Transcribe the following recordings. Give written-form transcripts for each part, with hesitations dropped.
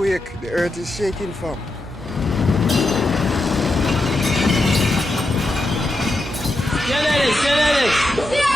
Earthquake, the earth is shaking from. Geliriz, geliriz.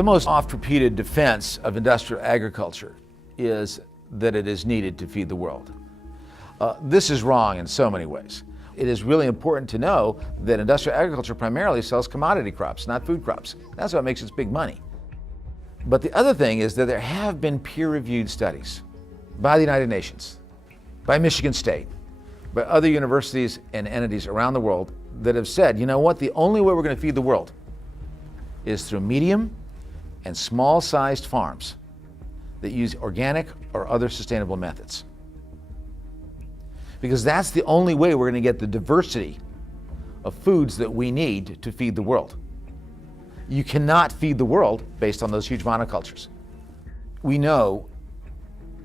The most oft-repeated defense of industrial agriculture is that it is needed to feed the world. This is wrong in so many ways. It is really important to know that industrial agriculture primarily sells commodity crops, not food crops. That's what makes its big money. But the other thing is that there have been peer-reviewed studies by the United Nations, by Michigan State, by other universities and entities around the world that have said, you know what, the only way we're going to feed the world is through medium and small-sized farms that use organic or other sustainable methods. Because that's the only way we're going to get the diversity of foods that we need to feed the world. You cannot feed the world based on those huge monocultures. We know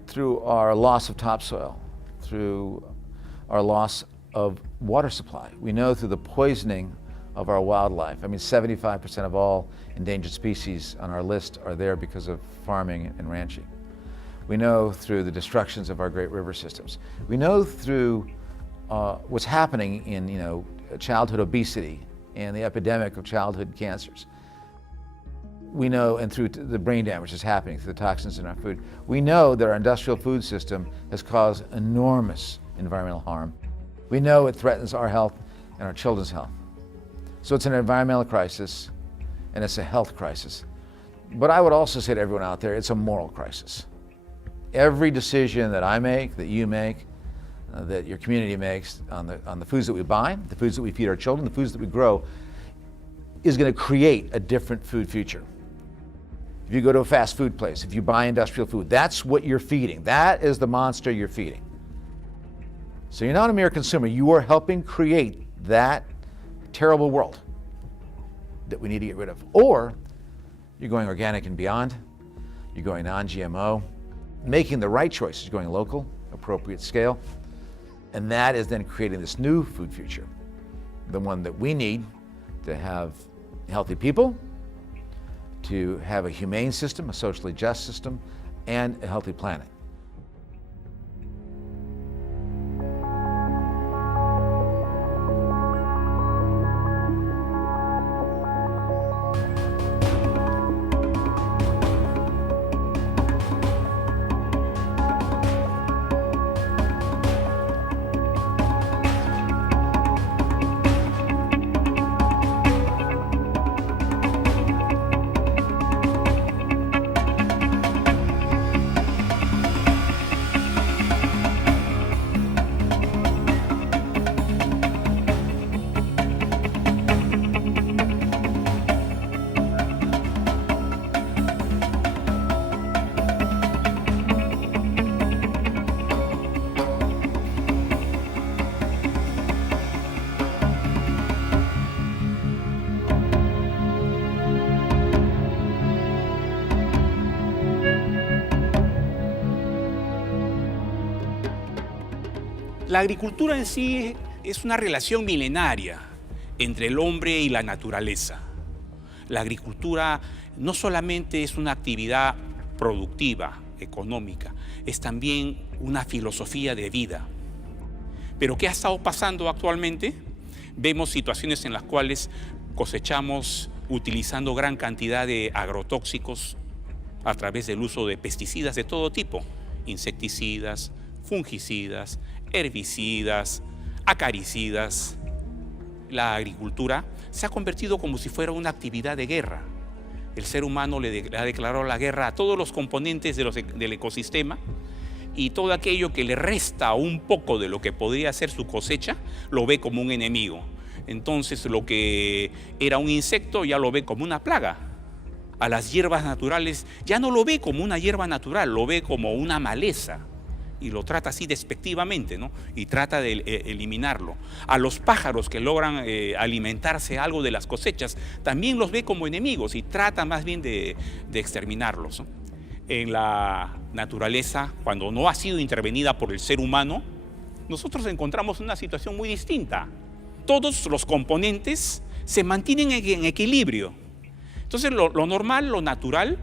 through our loss of topsoil, through our loss of water supply, we know through the poisoning of our wildlife. I mean, 75% of all endangered species on our list are there because of farming and ranching. We know through the destructions of our great river systems. We know through what's happening in childhood obesity and the epidemic of childhood cancers. We know, and through the brain damage that's happening through the toxins in our food. We know that our industrial food system has caused enormous environmental harm. We know it threatens our health and our children's health. So it's an environmental crisis and it's a health crisis. But I would also say to everyone out there, it's a moral crisis. Every decision that I make, that you make, that your community makes on the foods that we buy, the foods that we feed our children, the foods that we grow, is going to create a different food future. If you go to a fast food place, if you buy industrial food, that's what you're feeding. That is the monster you're feeding. So you're not a mere consumer, you are helping create that terrible world that we need to get rid of. Or you're going organic and beyond, you're going non-GMO, making the right choices, going local, appropriate scale, and that is then creating this new food future, the one that we need to have healthy people, to have a humane system, a socially just system, and a healthy planet. La agricultura en sí es una relación milenaria entre el hombre y la naturaleza. La agricultura no solamente es una actividad productiva, económica, es también una filosofía de vida. Pero ¿qué ha estado pasando actualmente? Vemos situaciones en las cuales cosechamos utilizando gran cantidad de agrotóxicos a través del uso de pesticidas de todo tipo, insecticidas, fungicidas, herbicidas, acaricidas. La agricultura se ha convertido como si fuera una actividad de guerra. El ser humano le ha declarado la guerra a todos los componentes del ecosistema y todo aquello que le resta un poco de lo que podría ser su cosecha, lo ve como un enemigo. Entonces lo que era un insecto ya lo ve como una plaga. A las hierbas naturales ya no lo ve como una hierba natural, lo ve como una maleza. Y lo trata así despectivamente, ¿no? Y trata de eliminarlo. A los pájaros que logran alimentarse algo de las cosechas, también los ve como enemigos y trata más bien de exterminarlos, ¿no? En la naturaleza, cuando no ha sido intervenida por el ser humano, nosotros encontramos una situación muy distinta. Todos los componentes se mantienen en equilibrio. Entonces lo normal, lo natural,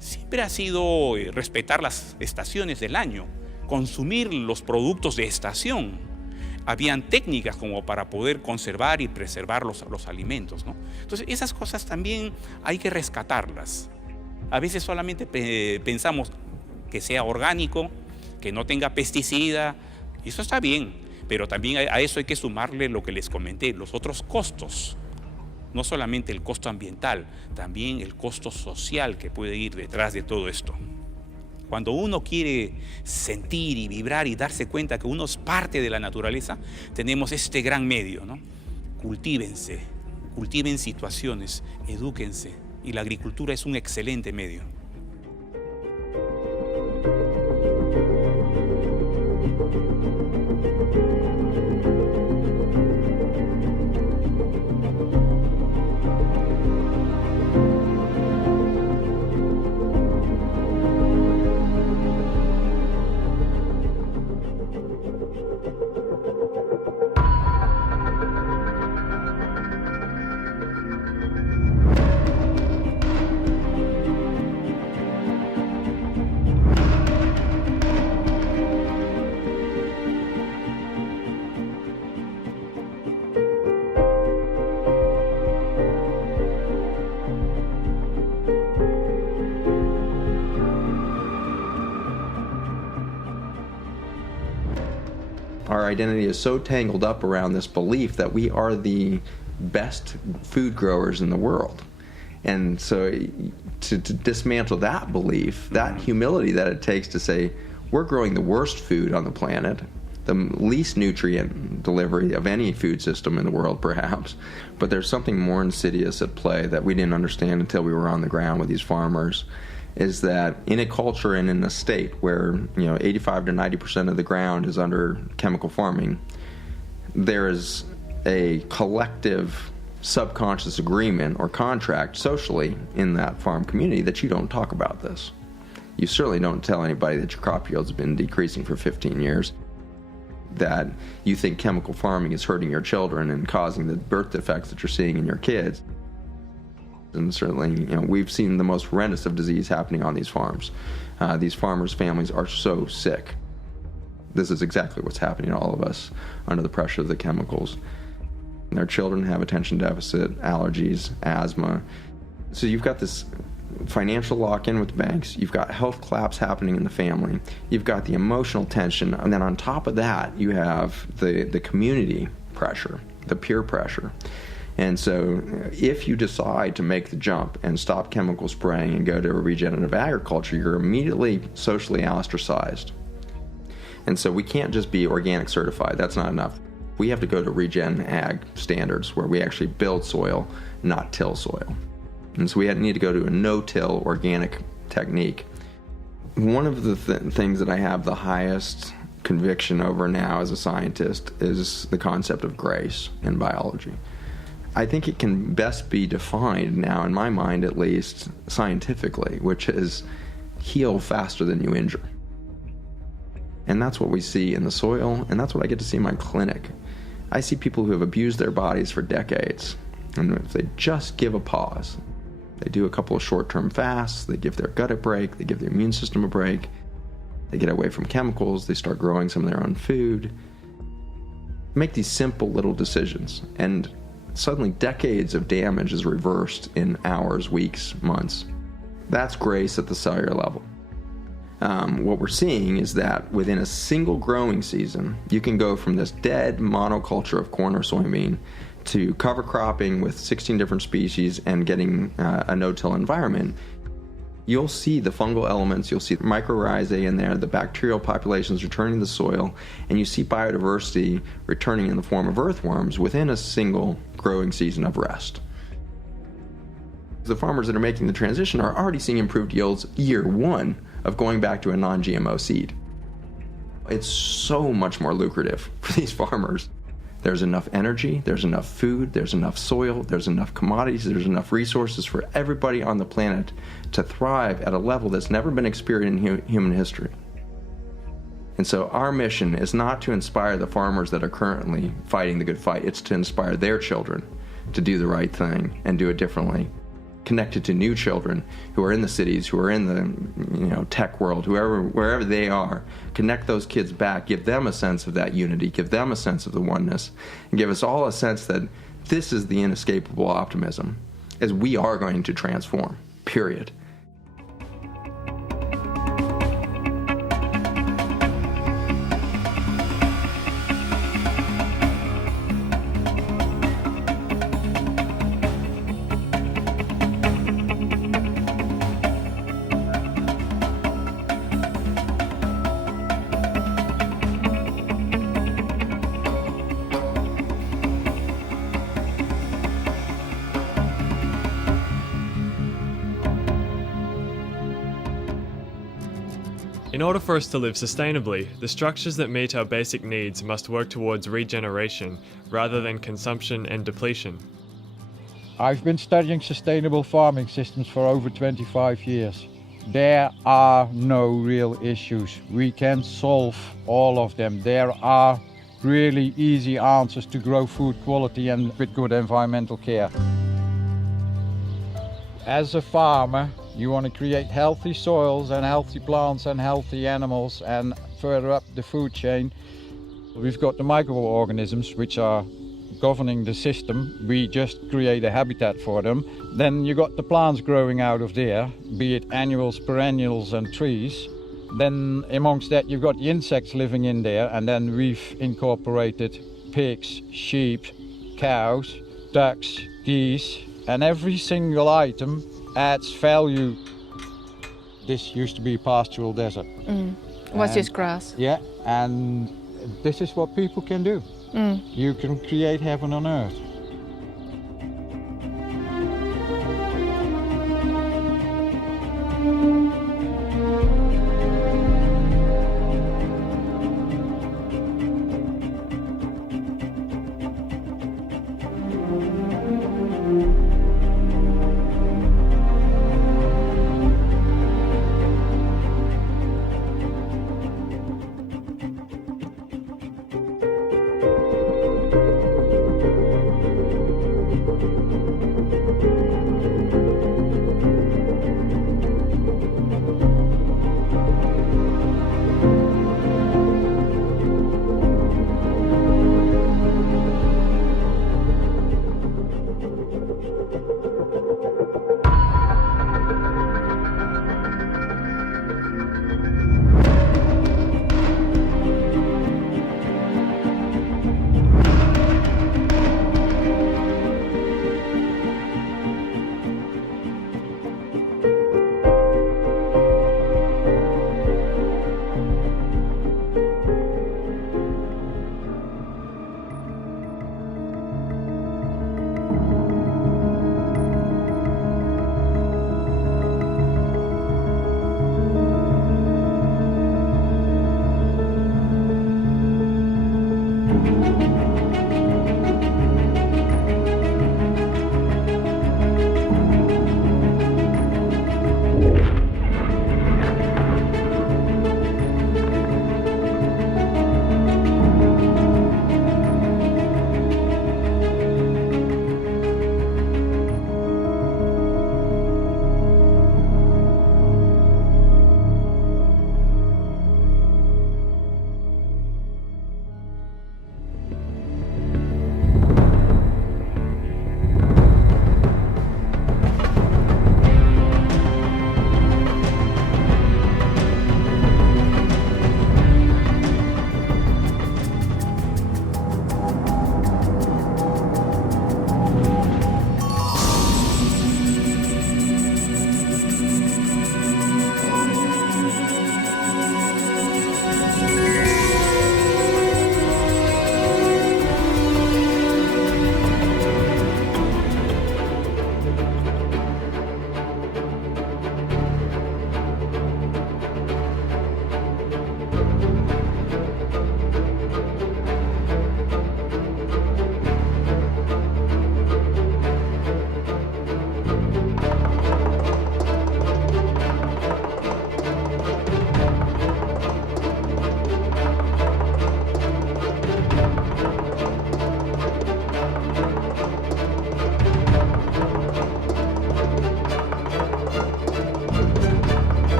siempre ha sido respetar las estaciones del año, consumir los productos de estación. Habían técnicas como para poder conservar y preservar los alimentos, ¿no? Entonces esas cosas también hay que rescatarlas. A veces solamente pensamos que sea orgánico, que no tenga pesticida, y eso está bien, pero también a eso hay que sumarle lo que les comenté, los otros costos. No solamente el costo ambiental, también el costo social que puede ir detrás de todo esto. Cuando uno quiere sentir y vibrar y darse cuenta que uno es parte de la naturaleza, tenemos este gran medio, ¿no? Cultívense, cultiven situaciones, edúquense, y la agricultura es un excelente medio. Our identity is so tangled up around this belief that we are the best food growers in the world. And so to dismantle that belief, that humility that it takes to say, we're growing the worst food on the planet, the least nutrient delivery of any food system in the world perhaps, but there's something more insidious at play that we didn't understand until we were on the ground with these farmers, is that in a culture and in a state where 85 to 90% of the ground is under chemical farming, there is a collective subconscious agreement or contract socially in that farm community that you don't talk about this. You certainly don't tell anybody that your crop yields have been decreasing for 15 years, that you think chemical farming is hurting your children and causing the birth defects that you're seeing in your kids. And certainly, we've seen the most horrendous of disease happening on these farms. These farmers' families are so sick. This is exactly what's happening to all of us under the pressure of the chemicals. And their children have attention deficit, allergies, asthma. So you've got this financial lock-in with banks, you've got health collapse happening in the family, you've got the emotional tension, and then on top of that, you have the community pressure, the peer pressure. And so if you decide to make the jump and stop chemical spraying and go to regenerative agriculture, you're immediately socially ostracized. And so we can't just be organic certified. That's not enough. We have to go to regen ag standards where we actually build soil, not till soil. And so we need to go to a no-till organic technique. One of the things that I have the highest conviction over now as a scientist is the concept of grace in biology. I think it can best be defined now, in my mind at least, scientifically, which is heal faster than you injure. And that's what we see in the soil, and that's what I get to see in my clinic. I see people who have abused their bodies for decades, and if they just give a pause, they do a couple of short-term fasts, they give their gut a break, they give their immune system a break, they get away from chemicals, they start growing some of their own food, make these simple little decisions, and suddenly decades of damage is reversed in hours, weeks, months. That's grace at the cellular level. What we're seeing is that within a single growing season, you can go from this dead monoculture of corn or soybean to cover cropping with 16 different species and getting a no-till environment. You'll see the fungal elements, you'll see mycorrhizae in there, the bacterial populations returning to the soil, and you see biodiversity returning in the form of earthworms within a single growing season of rest. The farmers that are making the transition are already seeing improved yields year one of going back to a non-GMO seed. It's so much more lucrative for these farmers. There's enough energy, there's enough food, there's enough soil, there's enough commodities, there's enough resources for everybody on the planet to thrive at a level that's never been experienced in human history. And so our mission is not to inspire the farmers that are currently fighting the good fight, it's to inspire their children to do the right thing and do it differently. Connected to new children who are in the cities, who are in the tech world, wherever they are, connect those kids back, give them a sense of that unity, give them a sense of the oneness, and give us all a sense that this is the inescapable optimism, as we are going to transform, period. In order for us to live sustainably, the structures that meet our basic needs must work towards regeneration rather than consumption and depletion. I've been studying sustainable farming systems for over 25 years. There are no real issues. We can solve all of them. There are really easy answers to grow food quality and with good environmental care. As a farmer, you want to create healthy soils and healthy plants and healthy animals, and further up the food chain, we've got the microorganisms which are governing the system. We just create a habitat for them. Then you got the plants growing out of there, be it annuals, perennials and trees. Then amongst that you've got the insects living in there, and then we've incorporated pigs, sheep, cows, ducks, geese, and every single item adds value. This used to be a pastoral desert. Was just grass. Yeah, and this is what people can do. You can create heaven on earth.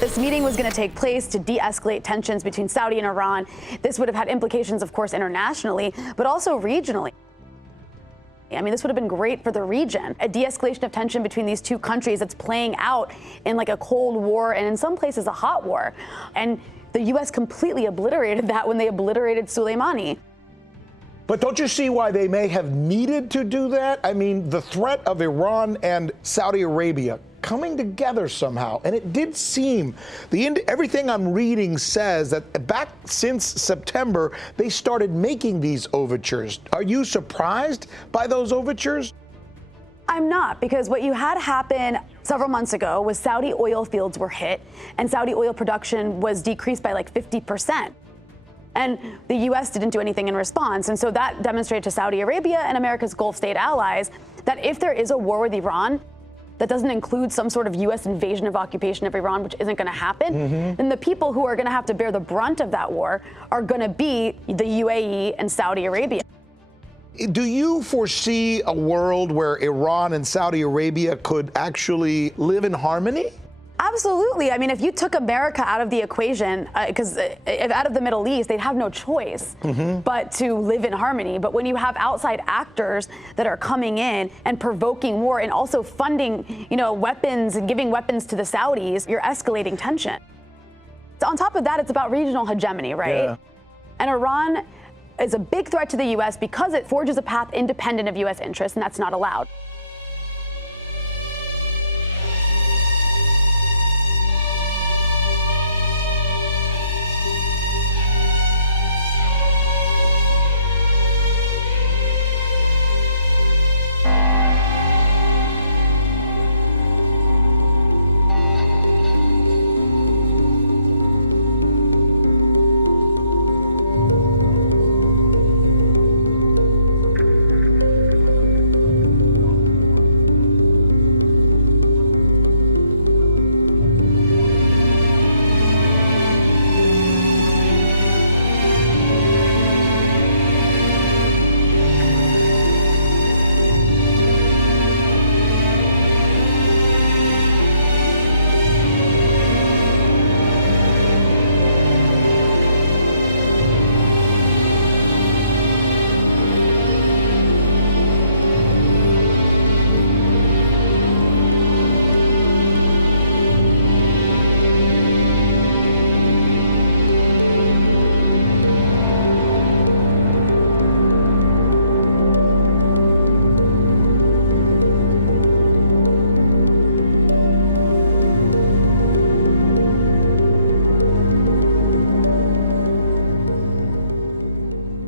This meeting was going to take place to de-escalate tensions between Saudi and Iran. This would have had implications, of course, internationally, but also regionally. I mean, this would have been great for the region. A de-escalation of tension between these two countries that's playing out in like a Cold War and in some places a hot war. And the U.S. completely obliterated that when they obliterated Soleimani. But don't you see why they may have needed to do that? I mean, the threat of Iran and Saudi Arabia coming together somehow, and it did seem, everything I'm reading says that back since September, they started making these overtures. Are you surprised by those overtures? I'm not, because what you had happen several months ago was Saudi oil fields were hit, and Saudi oil production was decreased by like 50%. And the U.S. didn't do anything in response. And so that demonstrated to Saudi Arabia and America's Gulf state allies that if there is a war with Iran that doesn't include some sort of U.S. invasion of occupation of Iran, which isn't going to happen, then the people who are going to have to bear the brunt of that war are going to be the UAE and Saudi Arabia. Do you foresee a world where Iran and Saudi Arabia could actually live in harmony? Absolutely. I mean, if you took America out of the equation, because if out of the Middle East, they'd have no choice but to live in harmony. But when you have outside actors that are coming in and provoking war and also funding, weapons and giving weapons to the Saudis, you're escalating tension. So on top of that, it's about regional hegemony, right? Yeah. And Iran is a big threat to the U.S. because it forges a path independent of U.S. interests, and that's not allowed.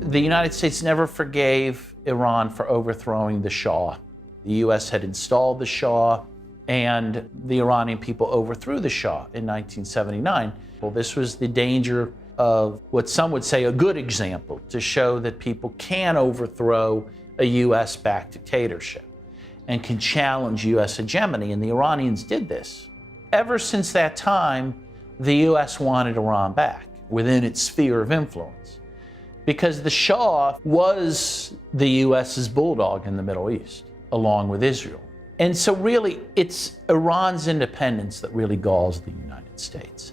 The United States never forgave Iran for overthrowing the Shah. The U.S. had installed the Shah, and the Iranian people overthrew the Shah in 1979. Well, this was the danger of what some would say a good example, to show that people can overthrow a U.S.-backed dictatorship and can challenge U.S. hegemony, and the Iranians did this. Ever since that time, the U.S. wanted Iran back within its sphere of influence, because the Shah was the U.S.'s bulldog in the Middle East, along with Israel. And so really, it's Iran's independence that really galls the United States,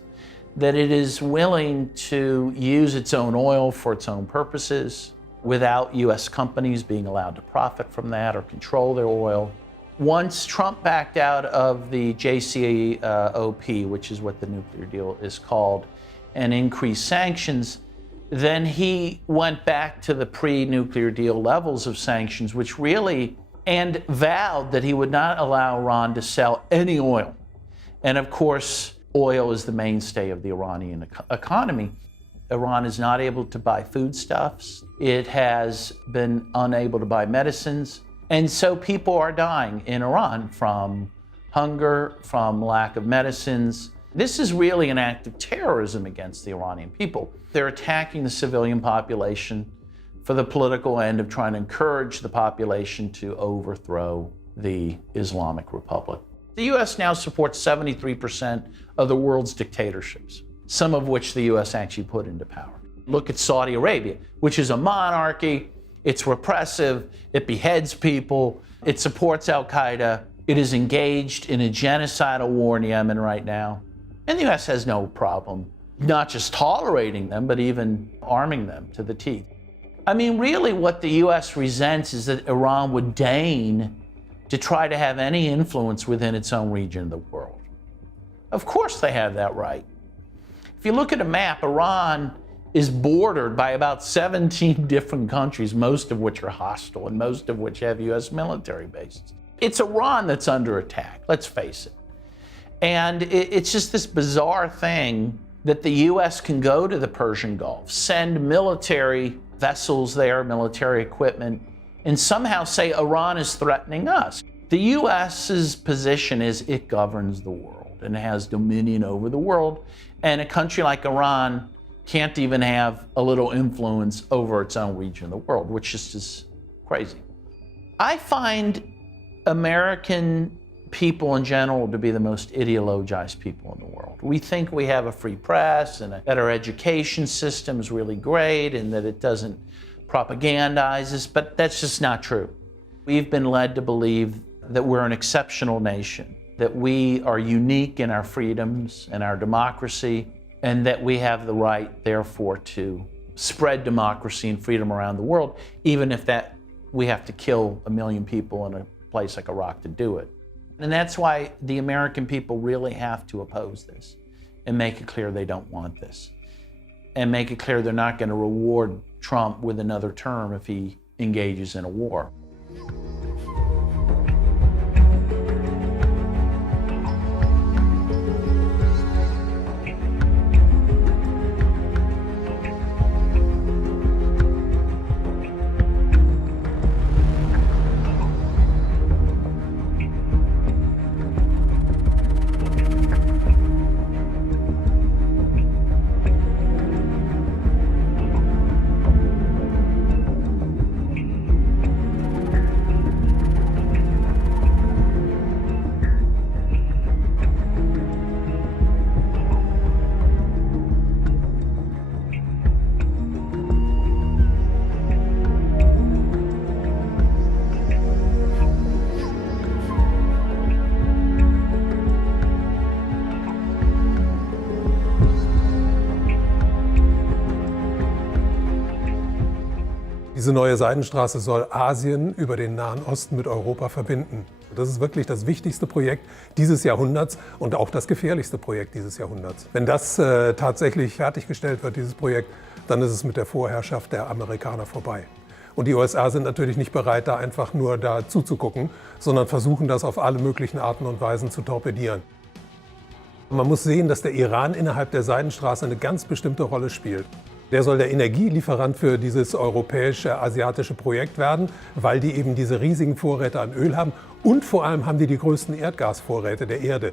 that it is willing to use its own oil for its own purposes without U.S. companies being allowed to profit from that or control their oil. Once Trump backed out of the JCPOA, which is what the nuclear deal is called, and increased sanctions, then he went back to the pre-nuclear deal levels of sanctions, which really, and vowed that he would not allow Iran to sell any oil. And of course, oil is the mainstay of the Iranian economy. Iran is not able to buy foodstuffs. It has been unable to buy medicines. And so people are dying in Iran from hunger, from lack of medicines. This is really an act of terrorism against the Iranian people. They're attacking the civilian population for the political end of trying to encourage the population to overthrow the Islamic Republic. The U.S. now supports 73% of the world's dictatorships, some of which the U.S. actually put into power. Look at Saudi Arabia, which is a monarchy. It's repressive. It beheads people. It supports al-Qaeda. It is engaged in a genocidal war in Yemen right now. And the U.S. has no problem not just tolerating them, but even arming them to the teeth. I mean, really what the U.S. resents is that Iran would deign to try to have any influence within its own region of the world. Of course they have that right. If you look at a map, Iran is bordered by about 17 different countries, most of which are hostile and most of which have US military bases. It's Iran that's under attack, let's face it. And it's just this bizarre thing that the US can go to the Persian Gulf, send military vessels there, military equipment, and somehow say Iran is threatening us. The US's position is it governs the world and has dominion over the world, and a country like Iran can't even have a little influence over its own region of the world, which just is crazy. I find American people in general to be the most ideologized people in the world. We think we have a free press and that our education system is really great and that it doesn't propagandize us, but that's just not true. We've been led to believe that we're an exceptional nation, that we are unique in our freedoms and our democracy, and that we have the right, therefore, to spread democracy and freedom around the world, even if that we have to kill 1 million people in a place like Iraq to do it. And that's why the American people really have to oppose this and make it clear they don't want this. And make it clear they're not going to reward Trump with another term if he engages in a war. Diese neue Seidenstraße soll Asien über den Nahen Osten mit Europa verbinden. Das ist wirklich das wichtigste Projekt dieses Jahrhunderts und auch das gefährlichste Projekt dieses Jahrhunderts. Wenn das tatsächlich fertiggestellt wird, dieses Projekt, dann ist es mit der Vorherrschaft der Amerikaner vorbei. Und die USA sind natürlich nicht bereit, da einfach nur da zuzugucken, sondern versuchen das auf alle möglichen Arten und Weisen zu torpedieren. Man muss sehen, dass der Iran innerhalb der Seidenstraße eine ganz bestimmte Rolle spielt. Der soll der Energielieferant für dieses europäische, asiatische Projekt werden, weil die eben diese riesigen Vorräte an Öl haben und vor allem haben die größten Erdgasvorräte der Erde.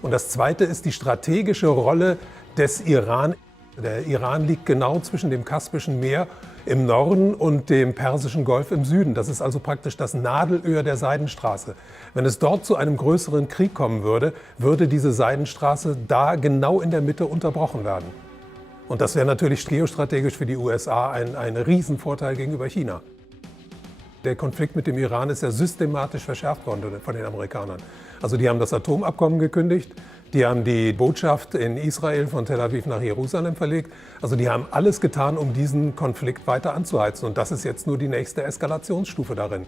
Und das Zweite ist die strategische Rolle des Iran. Der Iran liegt genau zwischen dem Kaspischen Meer im Norden und dem Persischen Golf im Süden. Das ist also praktisch das Nadelöhr der Seidenstraße. Wenn es dort zu einem größeren Krieg kommen würde, würde diese Seidenstraße da genau in der Mitte unterbrochen werden. Und das wäre natürlich geostrategisch für die USA ein Riesenvorteil gegenüber China. Der Konflikt mit dem Iran ist ja systematisch verschärft worden von den Amerikanern. Also die haben das Atomabkommen gekündigt, die haben die Botschaft in Israel von Tel Aviv nach Jerusalem verlegt. Also die haben alles getan, um diesen Konflikt weiter anzuheizen. Und das ist jetzt nur die nächste Eskalationsstufe darin.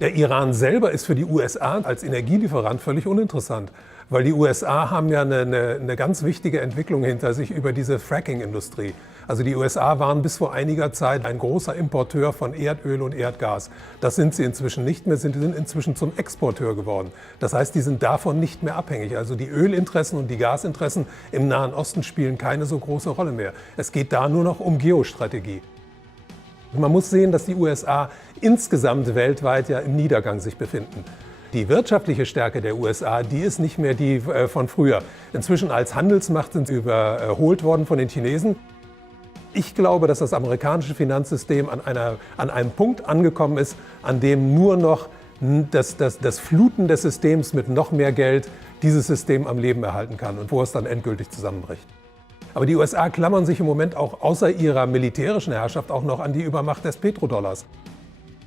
Der Iran selber ist für die USA als Energielieferant völlig uninteressant. Weil die USA haben ja eine ganz wichtige Entwicklung hinter sich über diese Fracking-Industrie. Also die USA waren bis vor einiger Zeit ein großer Importeur von Erdöl und Erdgas. Das sind sie inzwischen nicht mehr, sind inzwischen zum Exporteur geworden. Das heißt, die sind davon nicht mehr abhängig. Also die Ölinteressen und die Gasinteressen im Nahen Osten spielen keine so große Rolle mehr. Es geht da nur noch um Geostrategie. Man muss sehen, dass die USA insgesamt weltweit ja im Niedergang sich befinden. Die wirtschaftliche Stärke der USA, die ist nicht mehr die von früher. Inzwischen als Handelsmacht sind sie überholt worden von den Chinesen. Ich glaube, dass das amerikanische Finanzsystem an einem Punkt angekommen ist, an dem nur noch das Fluten des Systems mit noch mehr Geld dieses System am Leben erhalten kann und wo es dann endgültig zusammenbricht. Aber die USA klammern sich im Moment auch außer ihrer militärischen Herrschaft auch noch an die Übermacht des Petrodollars.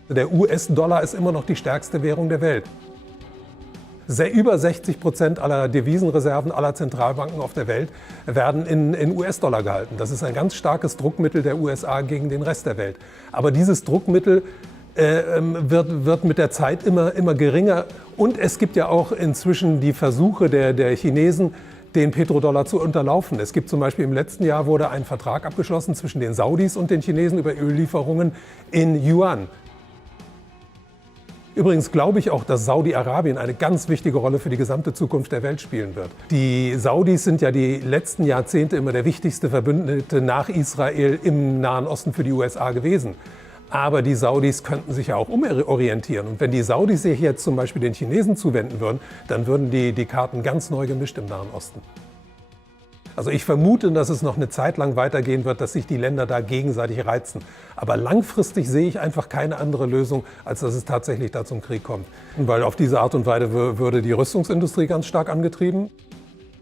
Der US-Dollar ist immer noch die stärkste Währung der Welt. Über 60% aller Devisenreserven aller Zentralbanken auf der Welt werden in US-Dollar gehalten. Das ist ein ganz starkes Druckmittel der USA gegen den Rest der Welt. Aber dieses Druckmittel wird mit der Zeit immer geringer. Und es gibt ja auch inzwischen die Versuche der Chinesen, den Petrodollar zu unterlaufen. Es gibt zum Beispiel im letzten Jahr wurde ein Vertrag abgeschlossen zwischen den Saudis und den Chinesen über Öllieferungen in Yuan. Übrigens glaube ich auch, dass Saudi-Arabien eine ganz wichtige Rolle für die gesamte Zukunft der Welt spielen wird. Die Saudis sind ja die letzten Jahrzehnte immer der wichtigste Verbündete nach Israel im Nahen Osten für die USA gewesen. Aber die Saudis könnten sich ja auch umorientieren. Und wenn die Saudis sich jetzt zum Beispiel den Chinesen zuwenden würden, dann würden die Karten ganz neu gemischt im Nahen Osten. Also ich vermute, dass es noch eine Zeit lang weitergehen wird, dass sich die Länder da gegenseitig reizen. Aber langfristig sehe ich einfach keine andere Lösung, als dass es tatsächlich da zum Krieg kommt. Weil auf diese Art und Weise würde die Rüstungsindustrie ganz stark angetrieben.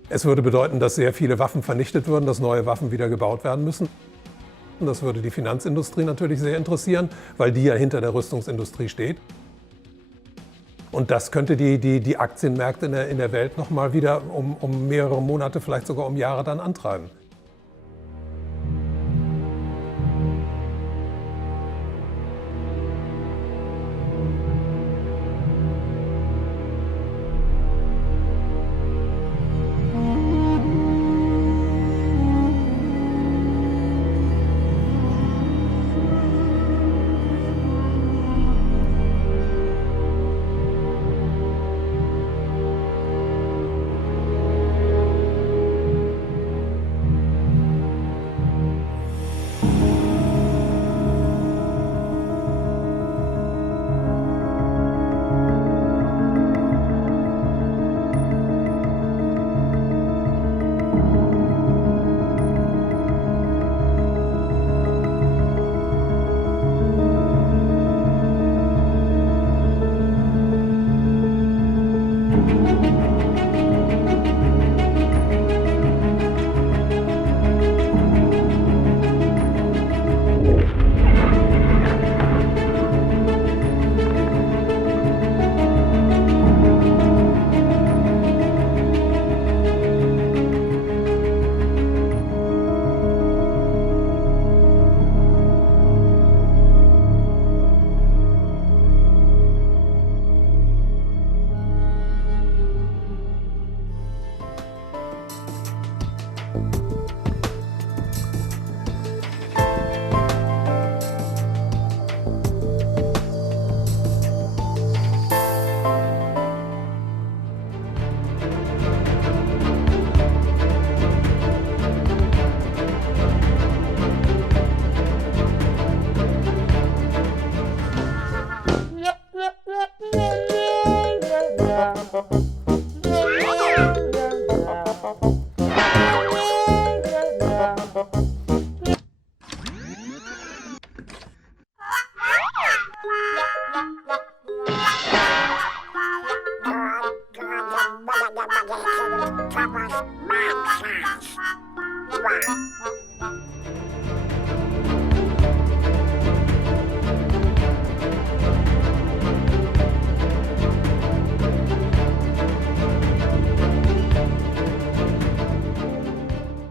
Es würde bedeuten, dass sehr viele Waffen vernichtet würden, dass neue Waffen wieder gebaut werden müssen. Und das würde die Finanzindustrie natürlich sehr interessieren, weil die ja hinter der Rüstungsindustrie steht. Und das könnte die Aktienmärkte in der Welt noch mal wieder um mehrere Monate, vielleicht sogar um Jahre dann antreiben.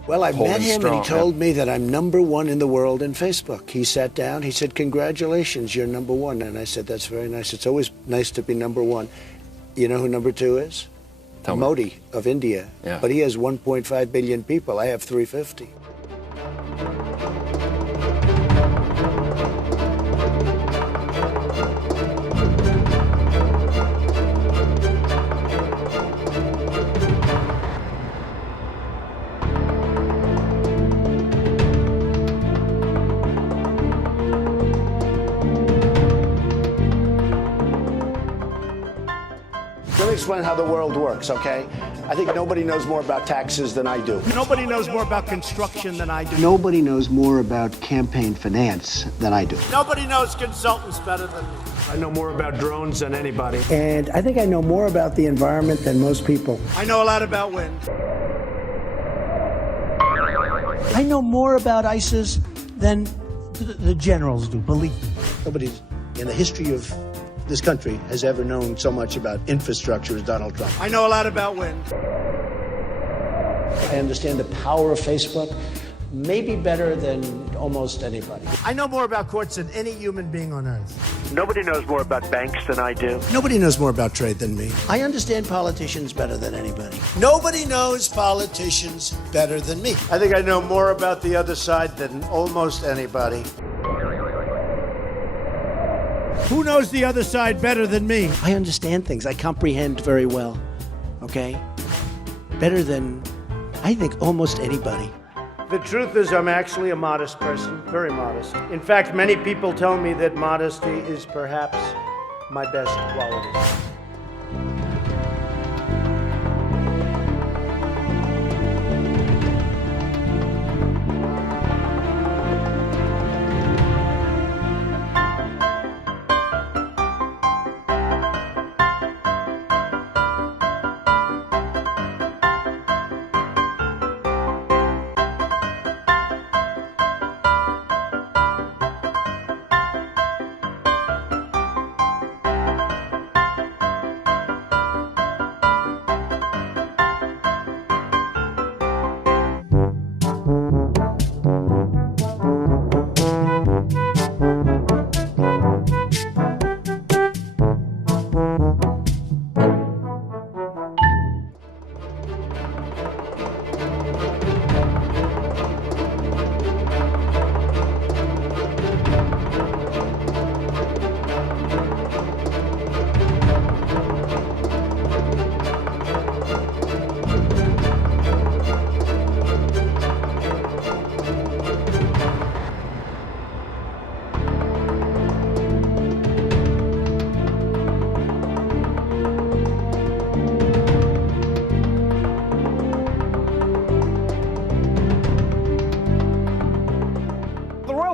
Well, I met him and he told me that I'm #1 in the world in Facebook. He sat down, he said, congratulations, you're #1. And I said, that's very nice. It's always nice to be #1. You know who #2 is? Modi of India. Yeah. But he has 1.5 billion people. I have 350. Let me explain how the world works, okay? I think nobody knows more about taxes than I do. Nobody knows more about construction than I do. Nobody knows more about campaign finance than I do. Nobody knows consultants better than me. I know more about drones than anybody. And I think I know more about the environment than most people. I know a lot about wind. I know more about ISIS than the generals do, believe me. Nobody in the history of this country has ever known so much about infrastructure as Donald Trump. I know a lot about wind. I understand the power of Facebook, maybe better than almost anybody. I know more about courts than any human being on earth. Nobody knows more about banks than I do. Nobody knows more about trade than me. I understand politicians better than anybody. Nobody knows politicians better than me. I think I know more about the other side than almost anybody. Who knows the other side better than me? I understand things. I comprehend very well. Okay? Better than, I think, almost anybody. The truth is, I'm actually a modest person, very modest. In fact, many people tell me that modesty is perhaps my best quality.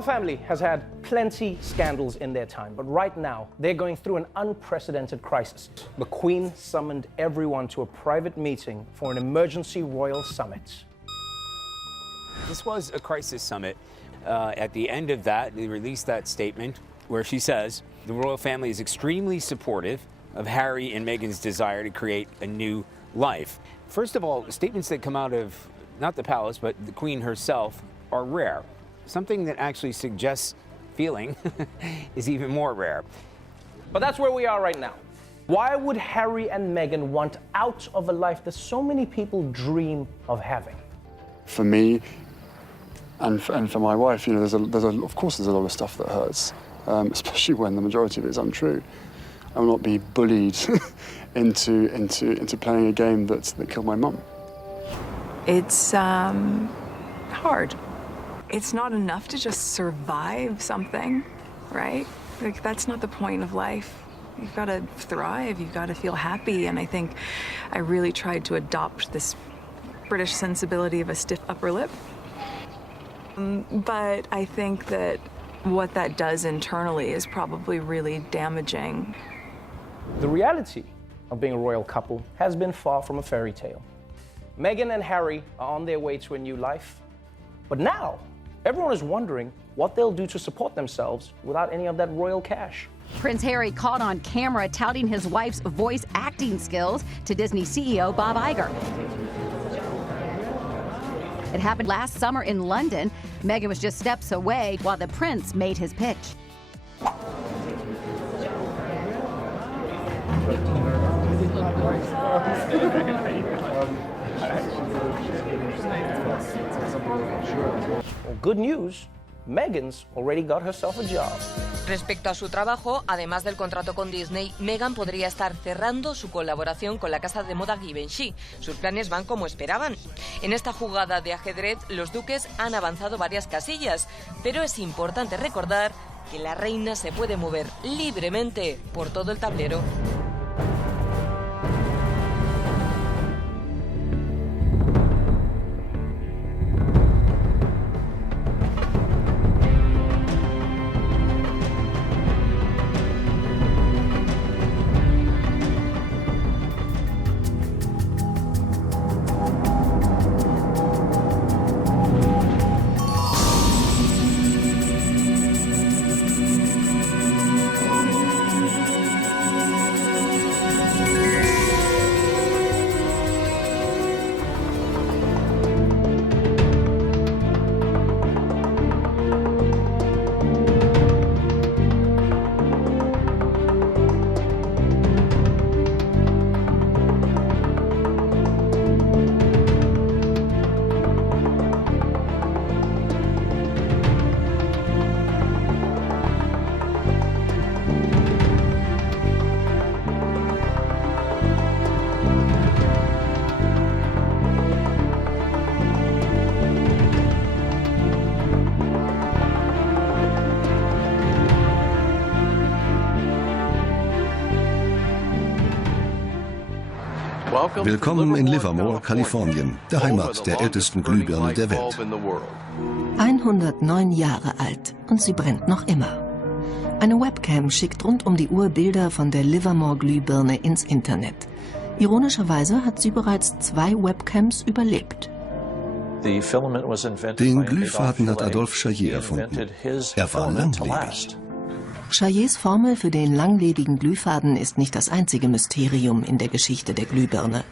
Family has had plenty scandals in their time, but right now they're going through an unprecedented crisis. The Queen summoned everyone to a private meeting for an emergency royal summit. This was a crisis summit. At the end of that, they released that statement where she says the royal family is extremely supportive of Harry and Meghan's desire to create a new life. First of all, statements that come out of not the palace, but the Queen herself are rare. Something that actually suggests feeling is even more rare. But that's where we are right now. Why would Harry and Meghan want out of a life that so many people dream of having? For me, and for my wife, you know, of course there's a lot of stuff that hurts, especially when the majority of it is untrue. I will not be bullied into playing a game that killed my mum. It's hard. It's not enough to just survive something, right? Like, that's not the point of life. You've got to thrive, you've got to feel happy, and I think I really tried to adopt this British sensibility of a stiff upper lip. But I think that what that does internally is probably really damaging. The reality of being a royal couple has been far from a fairy tale. Meghan and Harry are on their way to a new life, but now everyone is wondering what they'll do to support themselves without any of that royal cash. Prince Harry caught on camera touting his wife's voice acting skills to Disney CEO Bob Iger. It happened last summer in London. Meghan was just steps away while the prince made his pitch. Well, good news, Meghan's already got herself a job. Respecto a su trabajo, además del contrato con Disney, Meghan podría estar cerrando su colaboración con la casa de moda Givenchy. Sus planes van como esperaban. En esta jugada de ajedrez, los duques han avanzado varias casillas, pero es importante recordar que la reina se puede mover libremente por todo el tablero. Willkommen in Livermore, Kalifornien, der Heimat der ältesten Glühbirne der Welt. 109 Jahre alt und sie brennt noch immer. Eine Webcam schickt rund um die Uhr Bilder von der Livermore-Glühbirne ins Internet. Ironischerweise hat sie bereits 2 Webcams überlebt. Den Glühfaden hat Adolphe Chaillet erfunden. Er war langlebig. Chaillets Formel für den langlebigen Glühfaden ist nicht das einzige Mysterium in der Geschichte der Glühbirne.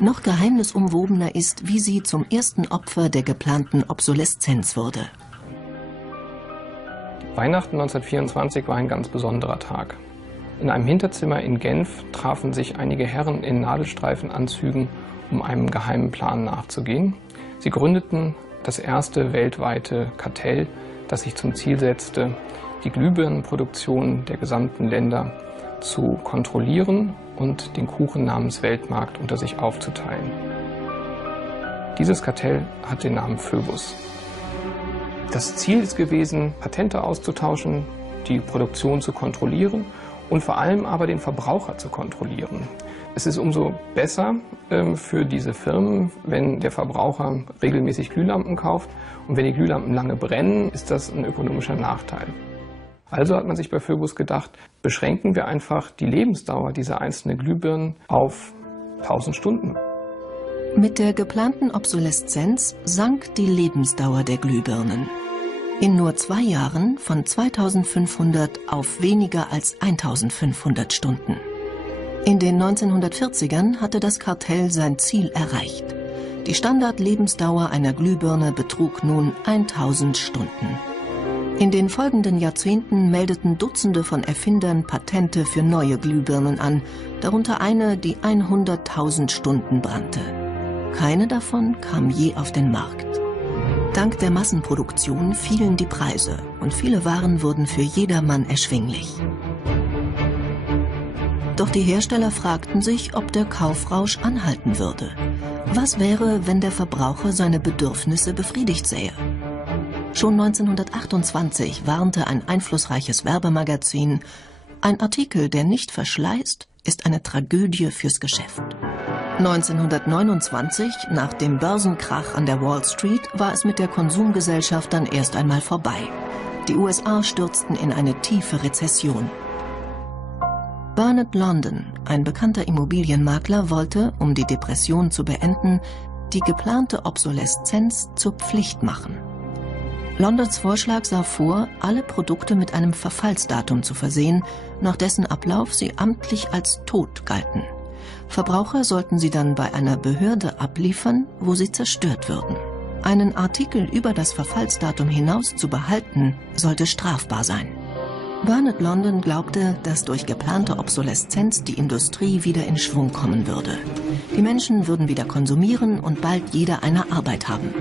Noch geheimnisumwobener ist, wie sie zum ersten Opfer der geplanten Obsoleszenz wurde. Weihnachten 1924 war ein ganz besonderer Tag. In einem Hinterzimmer in Genf trafen sich einige Herren in Nadelstreifenanzügen, um einem geheimen Plan nachzugehen. Sie gründeten das erste weltweite Kartell, das sich zum Ziel setzte, die Glühbirnenproduktion der gesamten Länder zu kontrollieren und den Kuchen namens Weltmarkt unter sich aufzuteilen. Dieses Kartell hat den Namen Phöbus. Das Ziel ist gewesen, Patente auszutauschen, die Produktion zu kontrollieren und vor allem aber den Verbraucher zu kontrollieren. Es ist umso besser für diese Firmen, wenn der Verbraucher regelmäßig Glühlampen kauft, und wenn die Glühlampen lange brennen, ist das ein ökonomischer Nachteil. Also hat man sich bei Phöbus gedacht, beschränken wir einfach die Lebensdauer dieser einzelnen Glühbirnen auf 1000 Stunden. Mit der geplanten Obsoleszenz sank die Lebensdauer der Glühbirnen. In nur 2 Jahren von 2500 auf weniger als 1500 Stunden. In den 1940ern hatte das Kartell sein Ziel erreicht. Die Standardlebensdauer einer Glühbirne betrug nun 1000 Stunden. In den folgenden Jahrzehnten meldeten Dutzende von Erfindern Patente für neue Glühbirnen an, darunter eine, die 100.000 Stunden brannte. Keine davon kam je auf den Markt. Dank der Massenproduktion fielen die Preise und viele Waren wurden für jedermann erschwinglich. Doch die Hersteller fragten sich, ob der Kaufrausch anhalten würde. Was wäre, wenn der Verbraucher seine Bedürfnisse befriedigt sähe? Schon 1928 warnte ein einflussreiches Werbemagazin: Ein Artikel, der nicht verschleißt, ist eine Tragödie fürs Geschäft. 1929, nach dem Börsenkrach an der Wall Street, war es mit der Konsumgesellschaft dann erst einmal vorbei. Die USA stürzten in eine tiefe Rezession. Bernard London, ein bekannter Immobilienmakler, wollte, um die Depression zu beenden, die geplante Obsoleszenz zur Pflicht machen. Londons Vorschlag sah vor, alle Produkte mit einem Verfallsdatum zu versehen, nach dessen Ablauf sie amtlich als tot galten. Verbraucher sollten sie dann bei einer Behörde abliefern, wo sie zerstört würden. Einen Artikel über das Verfallsdatum hinaus zu behalten, sollte strafbar sein. Bernard London glaubte, dass durch geplante Obsoleszenz die Industrie wieder in Schwung kommen würde. Die Menschen würden wieder konsumieren und bald jeder eine Arbeit haben.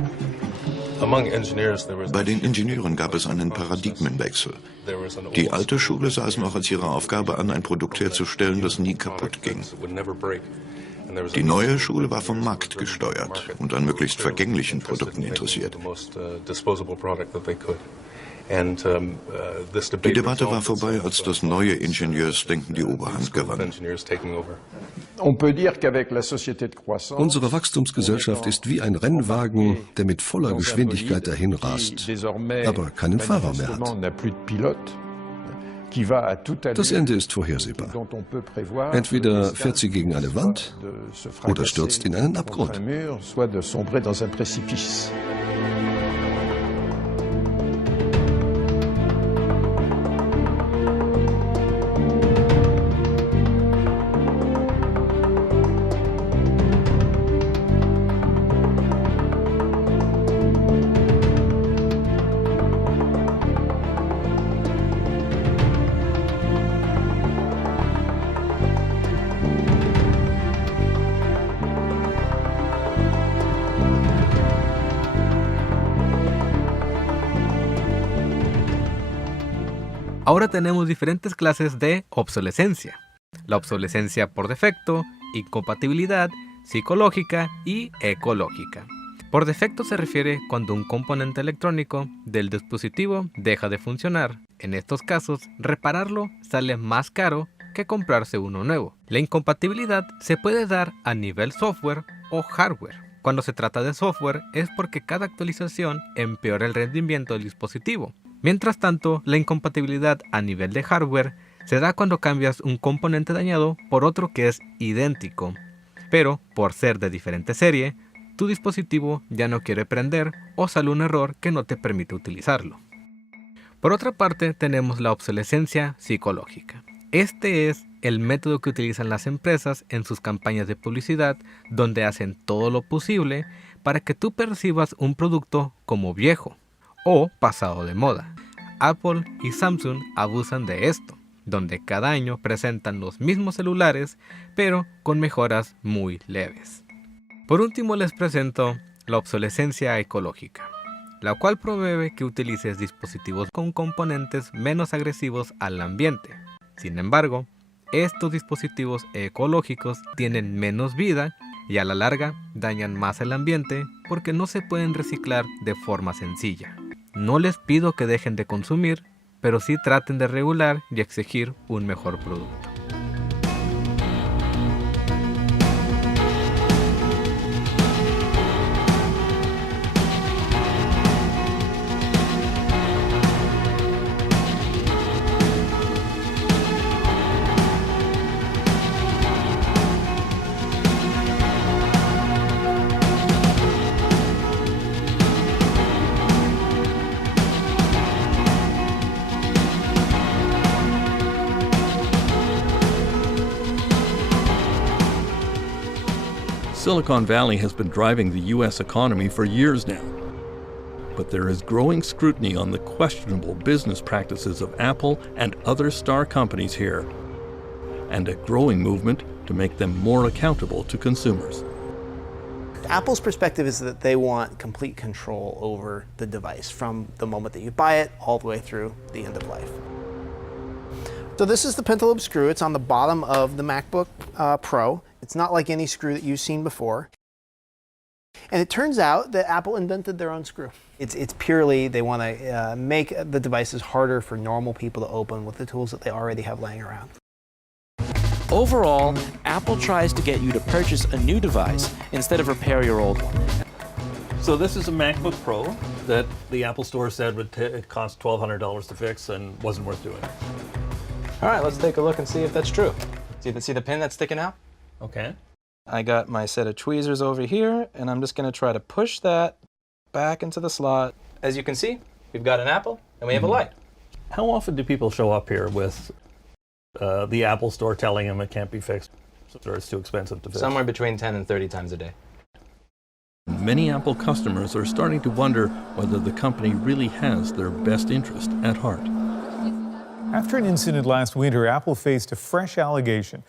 Bei den Ingenieuren gab es einen Paradigmenwechsel. Die alte Schule sah es noch als ihre Aufgabe an, ein Produkt herzustellen, das nie kaputt ging. Die neue Schule war vom Markt gesteuert und an möglichst vergänglichen Produkten interessiert. Die Debatte war vorbei, als das neue Ingenieursdenken die Oberhand gewann. Unsere Wachstumsgesellschaft ist wie ein Rennwagen, der mit voller Geschwindigkeit dahin rast, aber keinen Fahrer mehr hat. Das Ende ist vorhersehbar. Entweder fährt sie gegen eine Wand oder stürzt in einen Abgrund. Ahora tenemos diferentes clases de obsolescencia. La obsolescencia por defecto, incompatibilidad, psicológica y ecológica. Por defecto se refiere cuando un componente electrónico del dispositivo deja de funcionar. En estos casos, repararlo sale más caro que comprarse uno nuevo. La incompatibilidad se puede dar a nivel software o hardware. Cuando se trata de software es porque cada actualización empeora el rendimiento del dispositivo. Mientras tanto, la incompatibilidad a nivel de hardware se da cuando cambias un componente dañado por otro que es idéntico, pero por ser de diferente serie, tu dispositivo ya no quiere prender o sale un error que no te permite utilizarlo. Por otra parte, tenemos la obsolescencia psicológica. Este es el método que utilizan las empresas en sus campañas de publicidad, donde hacen todo lo posible para que tú percibas un producto como viejo o pasado de moda. Apple y Samsung abusan de esto, donde cada año presentan los mismos celulares, pero con mejoras muy leves. Por último les presento la obsolescencia ecológica, la cual promueve que utilices dispositivos con componentes menos agresivos al ambiente. Sin embargo, estos dispositivos ecológicos tienen menos vida y a la larga dañan más el ambiente porque no se pueden reciclar de forma sencilla. No les pido que dejen de consumir, pero sí traten de regular y exigir un mejor producto. Silicon Valley has been driving the U.S. economy for years now. But there is growing scrutiny on the questionable business practices of Apple and other star companies here, and a growing movement to make them more accountable to consumers. Apple's perspective is that they want complete control over the device from the moment that you buy it all the way through the end of life. So this is the pentalobe screw. It's on the bottom of the MacBook Pro. It's not like any screw that you've seen before. And it turns out that Apple invented their own screw. It's purely they want to make the devices harder for normal people to open with the tools that they already have laying around. Overall, Apple tries to get you to purchase a new device instead of repair your old one. So this is a MacBook Pro that the Apple Store said would cost $1,200 to fix and wasn't worth doing. All right, let's take a look and see if that's true. See the pin that's sticking out? Okay. I got my set of tweezers over here, and I'm just going to try to push that back into the slot. As you can see, we've got an Apple, and we have a light. How often do people show up here with the Apple Store telling them it can't be fixed or it's too expensive to fix? Somewhere between 10 and 30 times a day. Many Apple customers are starting to wonder whether the company really has their best interest at heart. After an incident last winter, Apple faced a fresh allegation.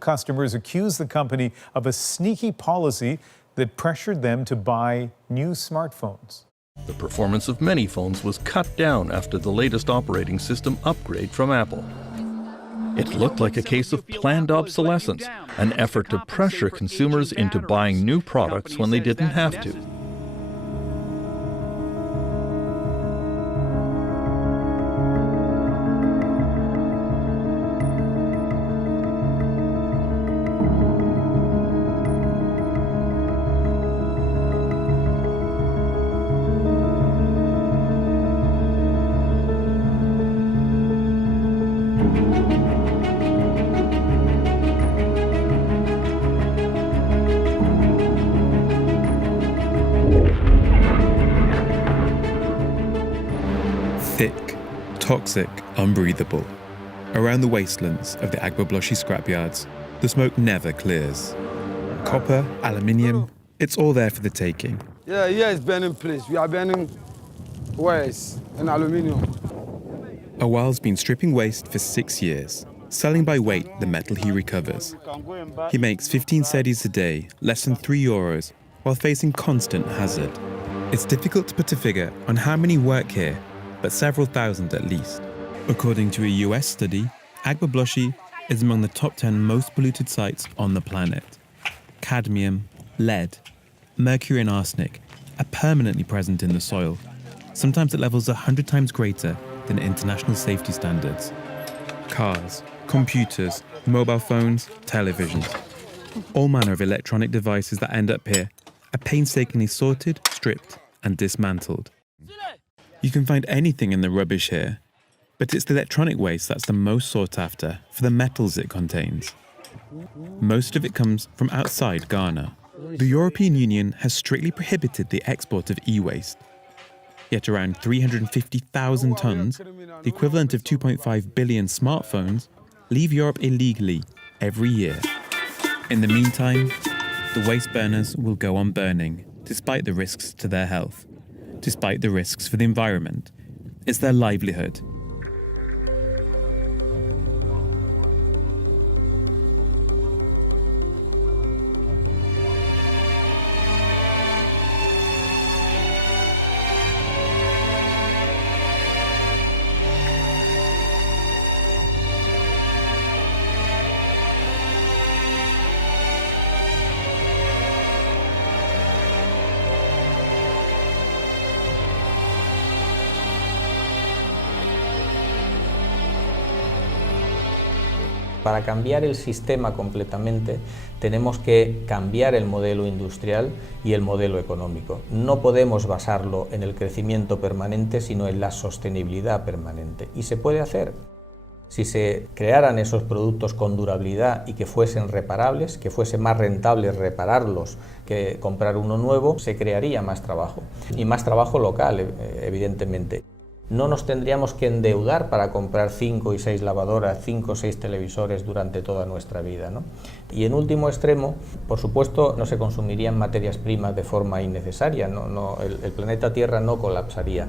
Customers accused the company of a sneaky policy that pressured them to buy new smartphones. The performance of many phones was cut down after the latest operating system upgrade from Apple. It looked like a case of planned obsolescence, an effort to pressure consumers into buying new products when they didn't have to. Thick, toxic, unbreathable. Around the wastelands of the Agbogbloshie scrapyards, the smoke never clears. Copper, aluminium, it's all there for the taking. Yeah, it's burning place. We are burning waste and aluminium. Awal's been stripping waste for 6 years, selling by weight the metal he recovers. He makes 15 cedis a day, less than €3, while facing constant hazard. It's difficult to put a figure on how many work here, but several thousand at least. According to a US study, Agbogbloshie is among the top 10 most polluted sites on the planet. Cadmium, lead, mercury and arsenic are permanently present in the soil, sometimes at levels 100 times greater than international safety standards. Cars, computers, mobile phones, televisions. All manner of electronic devices that end up here are painstakingly sorted, stripped, and dismantled. You can find anything in the rubbish here, but it's the electronic waste that's the most sought after for the metals it contains. Most of it comes from outside Ghana. The European Union has strictly prohibited the export of e-waste. Yet around 350,000 tons, the equivalent of 2.5 billion smartphones, leave Europe illegally every year. In the meantime, the waste burners will go on burning, despite the risks to their health, despite the risks for the environment. It's their livelihood. Para cambiar el sistema completamente, tenemos que cambiar el modelo industrial y el modelo económico. No podemos basarlo en el crecimiento permanente, sino en la sostenibilidad permanente. Y se puede hacer. Si se crearan esos productos con durabilidad y que fuesen reparables, que fuese más rentable repararlos que comprar uno nuevo, se crearía más trabajo. Y más trabajo local, evidentemente. No nos tendríamos que endeudar para comprar 5 y 6 lavadoras, 5 o 6 televisores durante toda nuestra vida, ¿no? Y en último extremo, por supuesto, no se consumirían materias primas de forma innecesaria, el planeta Tierra no colapsaría.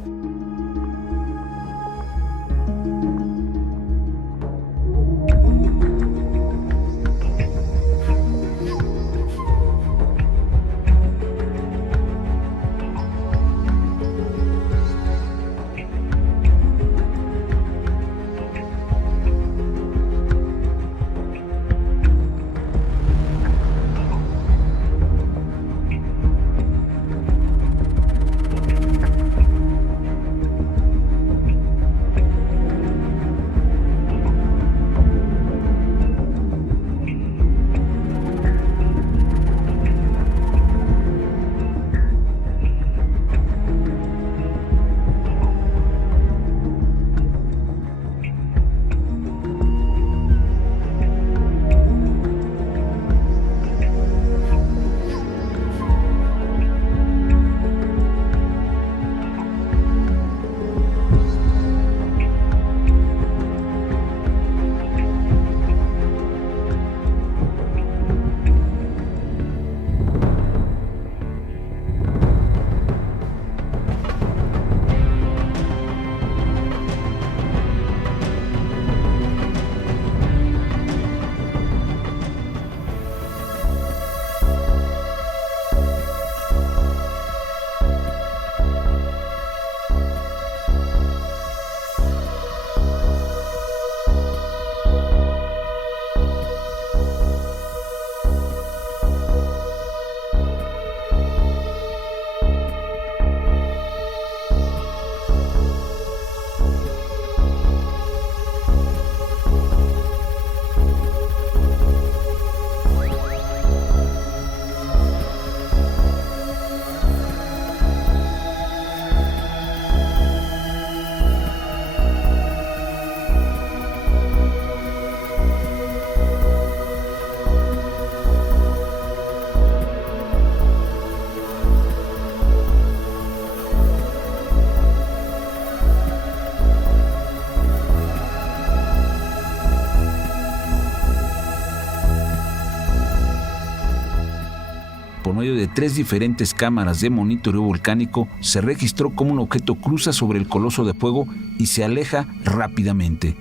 Por medio de 3 diferentes cámaras de monitoreo volcánico, se registró cómo un objeto cruza sobre el coloso de fuego y se aleja rápidamente.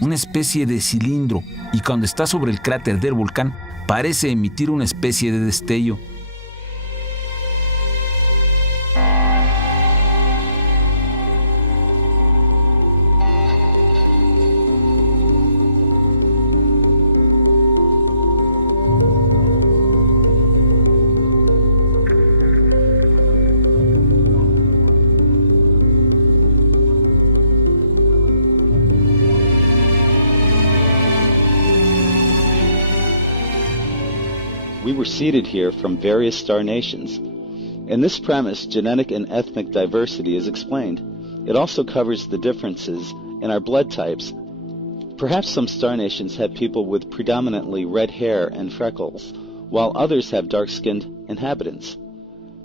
Una especie de cilindro, y cuando está sobre el cráter del volcán, parece emitir una especie de destello. we were seeded here from various star nations. In this premise, genetic and ethnic diversity is explained. It also covers the differences in our blood types. Perhaps some star nations have people with predominantly red hair and freckles, while others have dark-skinned inhabitants.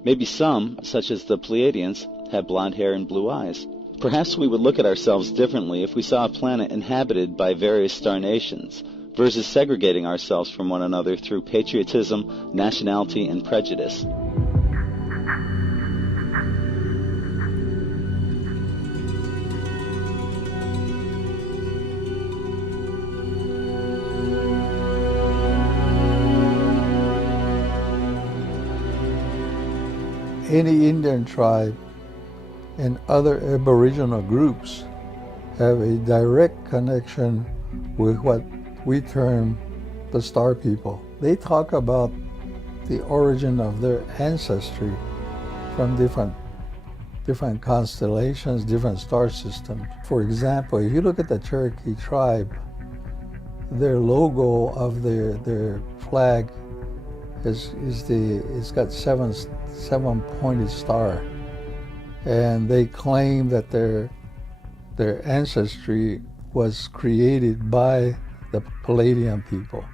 Maybe some, such as the Pleiadians, have blonde hair and blue eyes. Perhaps we would look at ourselves differently if we saw a planet inhabited by various star nations, versus segregating ourselves from one another through patriotism, nationality, and prejudice. Any Indian tribe and other Aboriginal groups have a direct connection with what we term the star people. They talk about the origin of their ancestry from different constellations, different star systems. For example, if you look at the Cherokee tribe, their logo of their flag it's got seven pointed star, and they claim that their ancestry was created by the Pleiadian people.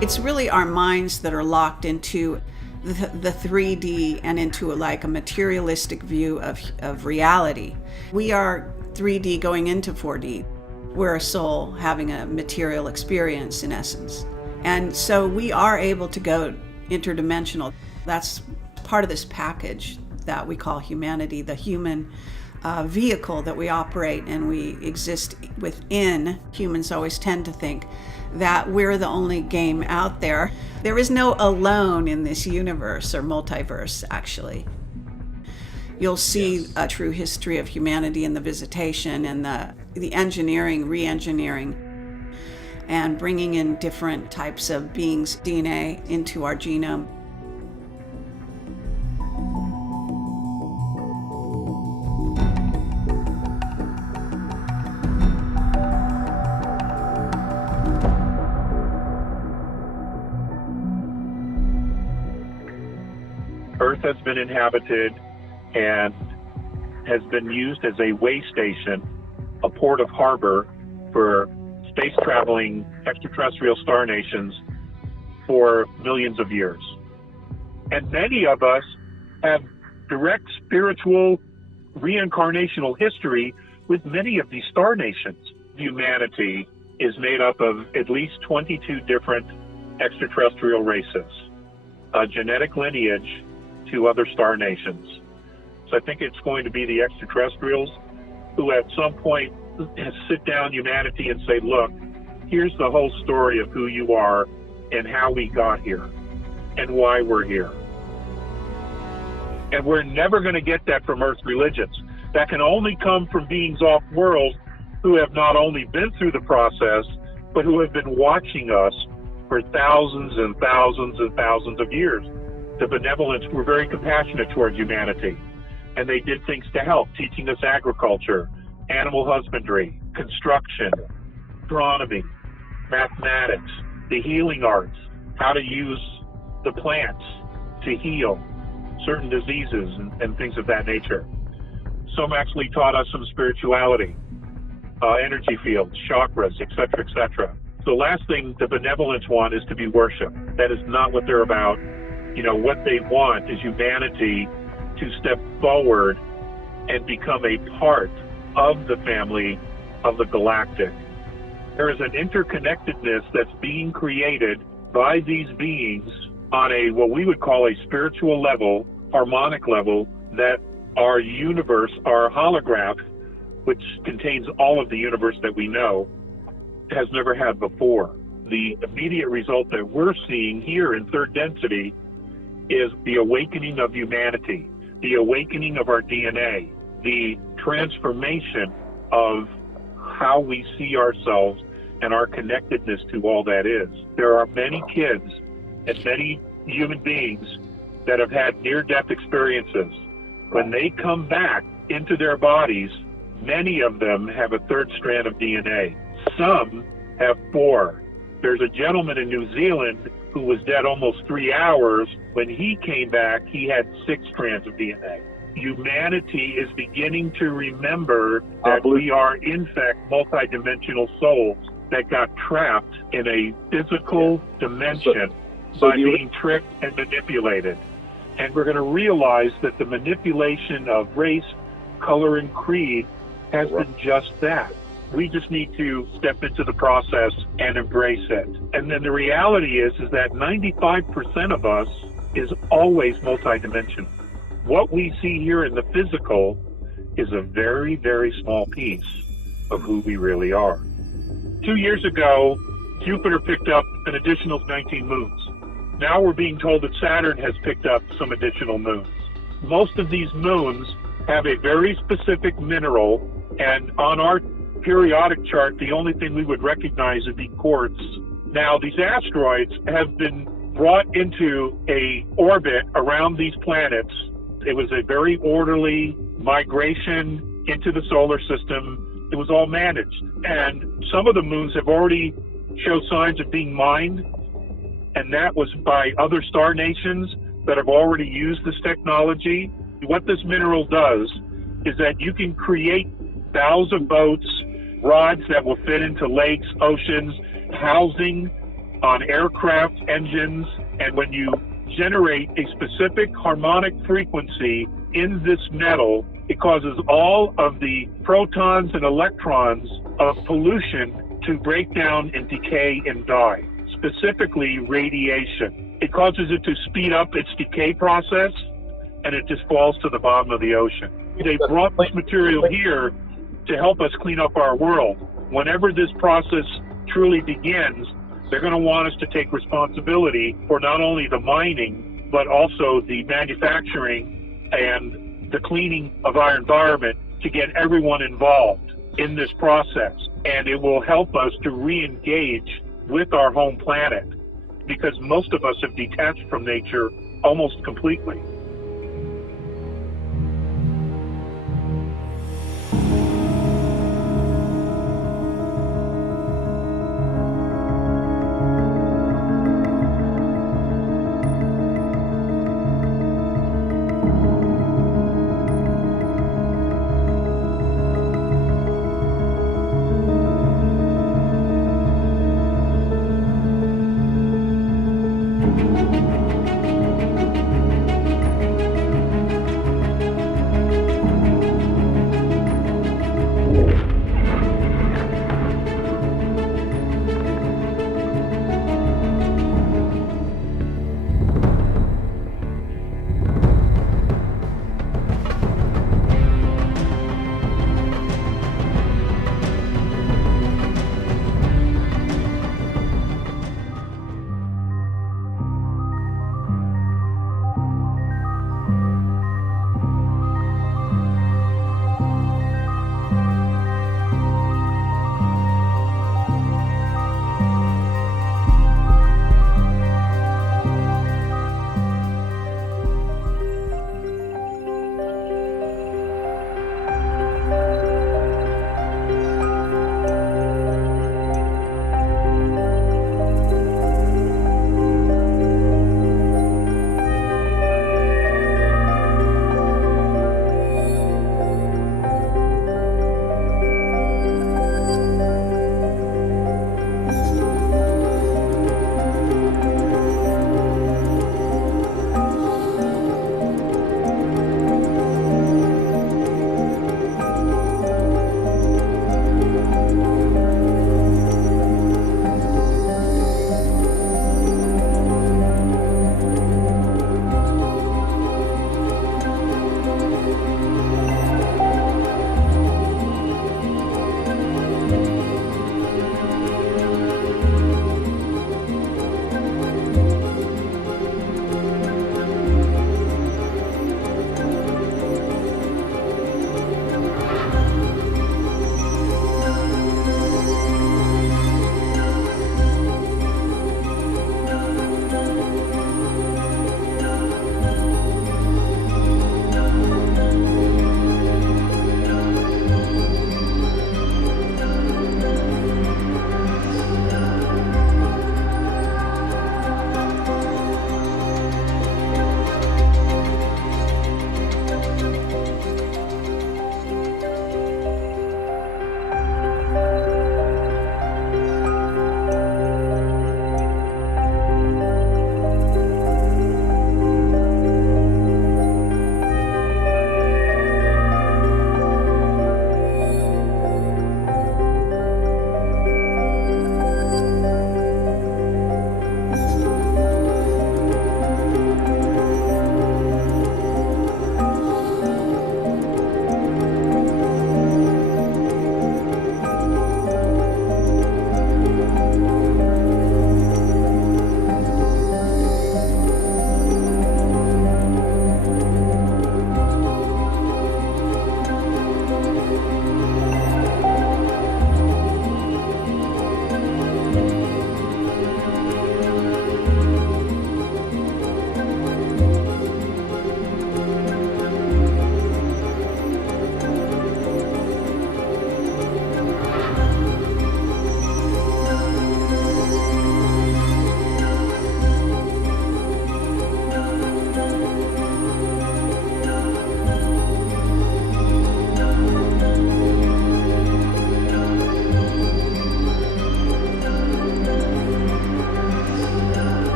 It's really our minds that are locked into the 3D and into like a materialistic view of reality. We are 3D going into 4D. We're a soul having a material experience in essence. And so we are able to go interdimensional. That's part of this package that we call humanity, the human vehicle that we operate and we exist within. Humans always tend to think that we're the only game out there. There is no alone in this universe or multiverse, actually. You'll see a true history of humanity in the visitation and the engineering, re-engineering, and bringing in different types of beings' DNA into our genome. Earth has been inhabited and has been used as a way station, a port of harbor for space-traveling extraterrestrial star nations for millions of years. And many of us have direct spiritual reincarnational history with many of these star nations. Humanity is made up of at least 22 different extraterrestrial races, a genetic lineage to other star nations. So I think it's going to be the extraterrestrials who at some point sit down humanity and say, look, here's the whole story of who you are and how we got here and why we're here. And we're never going to get that from Earth religions. That can only come from beings off-world who have not only been through the process, but who have been watching us for thousands and thousands and thousands of years. The benevolents were very compassionate toward humanity, and they did things to help, teaching us agriculture, animal husbandry, construction, astronomy, mathematics, the healing arts, how to use the plants to heal certain diseases and things of that nature. Some actually taught us some spirituality, energy fields, chakras, etc., etc. The last thing the benevolents want is to be worshipped. That is not what they're about. You know, what they want is humanity to step forward and become a part of the family of the galactic. There is an interconnectedness that's being created by these beings on a, what we would call a spiritual level, harmonic level, that our universe, our holograph, which contains all of the universe that we know, has never had before. The immediate result that we're seeing here in third density is the awakening of humanity, the awakening of our DNA, the transformation of how we see ourselves and our connectedness to all that is. There are many kids and many human beings that have had near-death experiences. When they come back into their bodies, many of them have a third strand of DNA. Some have 4. There's a gentleman in New Zealand who was dead almost 3 hours. When he came back, he had 6 strands of DNA. Humanity is beginning to remember that we are, in fact, multidimensional souls that got trapped in a physical dimension by being tricked and manipulated. And we're going to realize that the manipulation of race, color, and creed has been just that. We just need to step into the process and embrace it. And then the reality is that 95% of us is always multidimensional. What we see here in the physical is a very, very small piece of who we really are. 2 years ago, Jupiter picked up an additional 19 moons. Now we're being told that Saturn has picked up some additional moons. Most of these moons have a very specific mineral, and on our periodic chart, the only thing we would recognize would be quartz. Now, these asteroids have been brought into a orbit around these planets. It was a very orderly migration into the solar system. It was all managed. And some of the moons have already shown signs of being mined, and that was by other star nations that have already used this technology. What this mineral does is that you can create bows of boats, rods that will fit into lakes, oceans, housing on aircraft engines, and when you generate a specific harmonic frequency in this metal, it causes all of the protons and electrons of pollution to break down and decay and die, specifically radiation. It causes it to speed up its decay process, and it just falls to the bottom of the ocean. They brought this material here to help us clean up our world. Whenever this process truly begins, they're going to want us to take responsibility for not only the mining, but also the manufacturing and the cleaning of our environment to get everyone involved in this process. And it will help us to re-engage with our home planet, because most of us have detached from nature almost completely.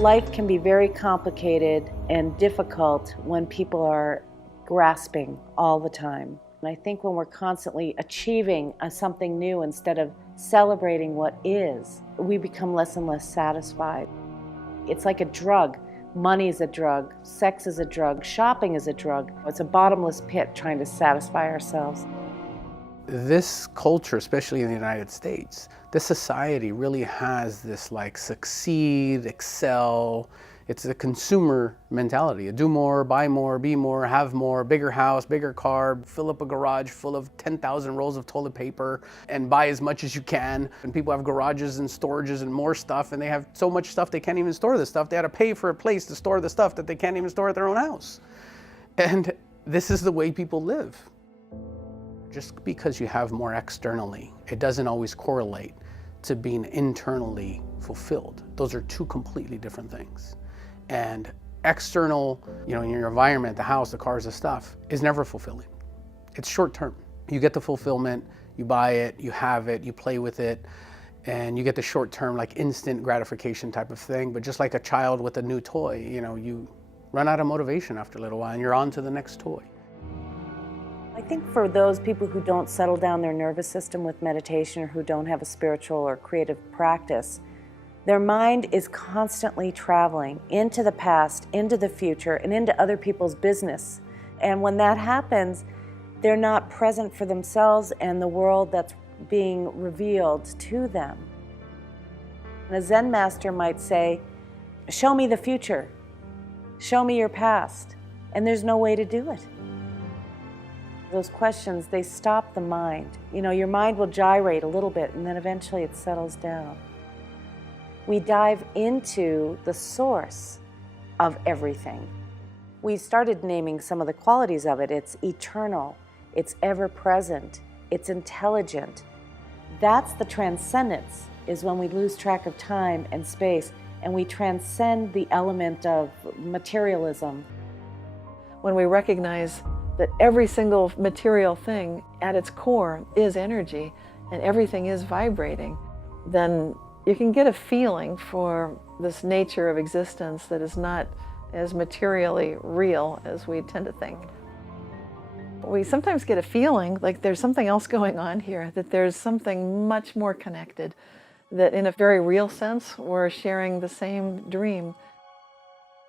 Life can be very complicated and difficult when people are grasping all the time. And I think when we're constantly achieving something new instead of celebrating what is, we become less and less satisfied. It's like a drug. Money is a drug, sex is a drug, shopping is a drug. It's a bottomless pit trying to satisfy ourselves. This culture, especially in the United States, this society really has this like succeed, excel. It's a consumer mentality. Do more, buy more, be more, have more, bigger house, bigger car, fill up a garage full of 10,000 rolls of toilet paper and buy as much as you can. And people have garages and storages and more stuff, and they have so much stuff they can't even store the stuff. They had to pay for a place to store the stuff that they can't even store at their own house. And this is the way people live. Just because you have more externally, it doesn't always correlate to being internally fulfilled. Those are two completely different things. And external, in your environment, the house, the cars, the stuff, is never fulfilling. It's short term. You get the fulfillment, you buy it, you have it, you play with it, and you get the short term, like instant gratification type of thing. But just like a child with a new toy, you run out of motivation after a little while and you're on to the next toy. I think for those people who don't settle down their nervous system with meditation or who don't have a spiritual or creative practice, their mind is constantly traveling into the past, into the future, and into other people's business. And when that happens, they're not present for themselves and the world that's being revealed to them. And a Zen master might say, show me the future, show me your past, and there's no way to do it. Those questions, they stop the mind. Your mind will gyrate a little bit and then eventually it settles down. We dive into the source of everything. We started naming some of the qualities of it. It's eternal, it's ever-present, it's intelligent. That's the transcendence, is when we lose track of time and space and we transcend the element of materialism. When we recognize that every single material thing at its core is energy and everything is vibrating, then you can get a feeling for this nature of existence that is not as materially real as we tend to think. We sometimes get a feeling like there's something else going on here, that there's something much more connected, that in a very real sense, we're sharing the same dream.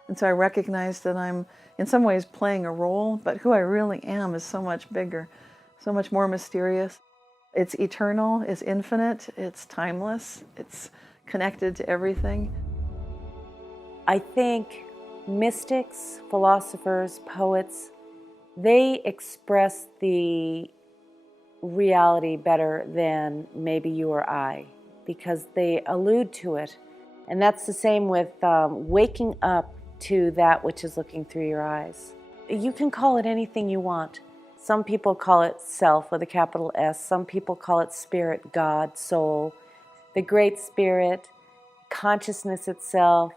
And so I recognize that I'm in some ways playing a role, but who I really am is so much bigger, so much more mysterious. It's eternal, it's infinite, it's timeless, it's connected to everything. I think mystics, philosophers, poets, they express the reality better than maybe you or I, because they allude to it. And that's the same with waking up to that which is looking through your eyes. You can call it anything you want. Some people call it self with a capital S. Some people call it spirit, God, soul, the great spirit, consciousness itself.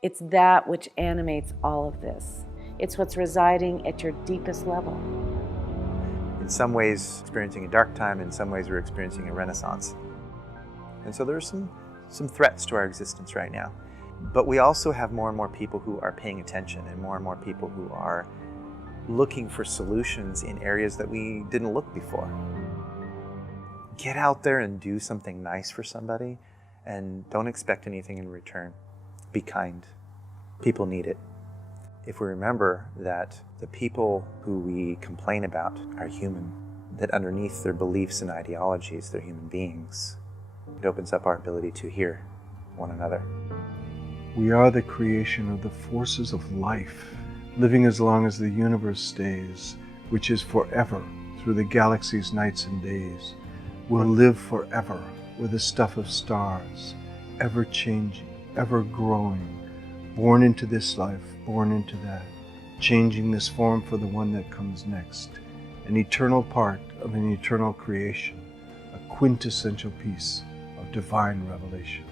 It's that which animates all of this. It's what's residing at your deepest level. In some ways, experiencing a dark time, in some ways we're experiencing a renaissance. And so there's some threats to our existence right now. But we also have more and more people who are paying attention and more people who are looking for solutions in areas that we didn't look before. Get out there and do something nice for somebody and don't expect anything in return. Be kind. People need it. If we remember that the people who we complain about are human, that underneath their beliefs and ideologies, they're human beings, it opens up our ability to hear one another. We are the creation of the forces of life, living as long as the universe stays, which is forever, through the galaxy's nights and days. We'll live forever with the stuff of stars, ever changing, ever growing, born into this life, born into that, changing this form for the one that comes next, an eternal part of an eternal creation, a quintessential piece of divine revelation.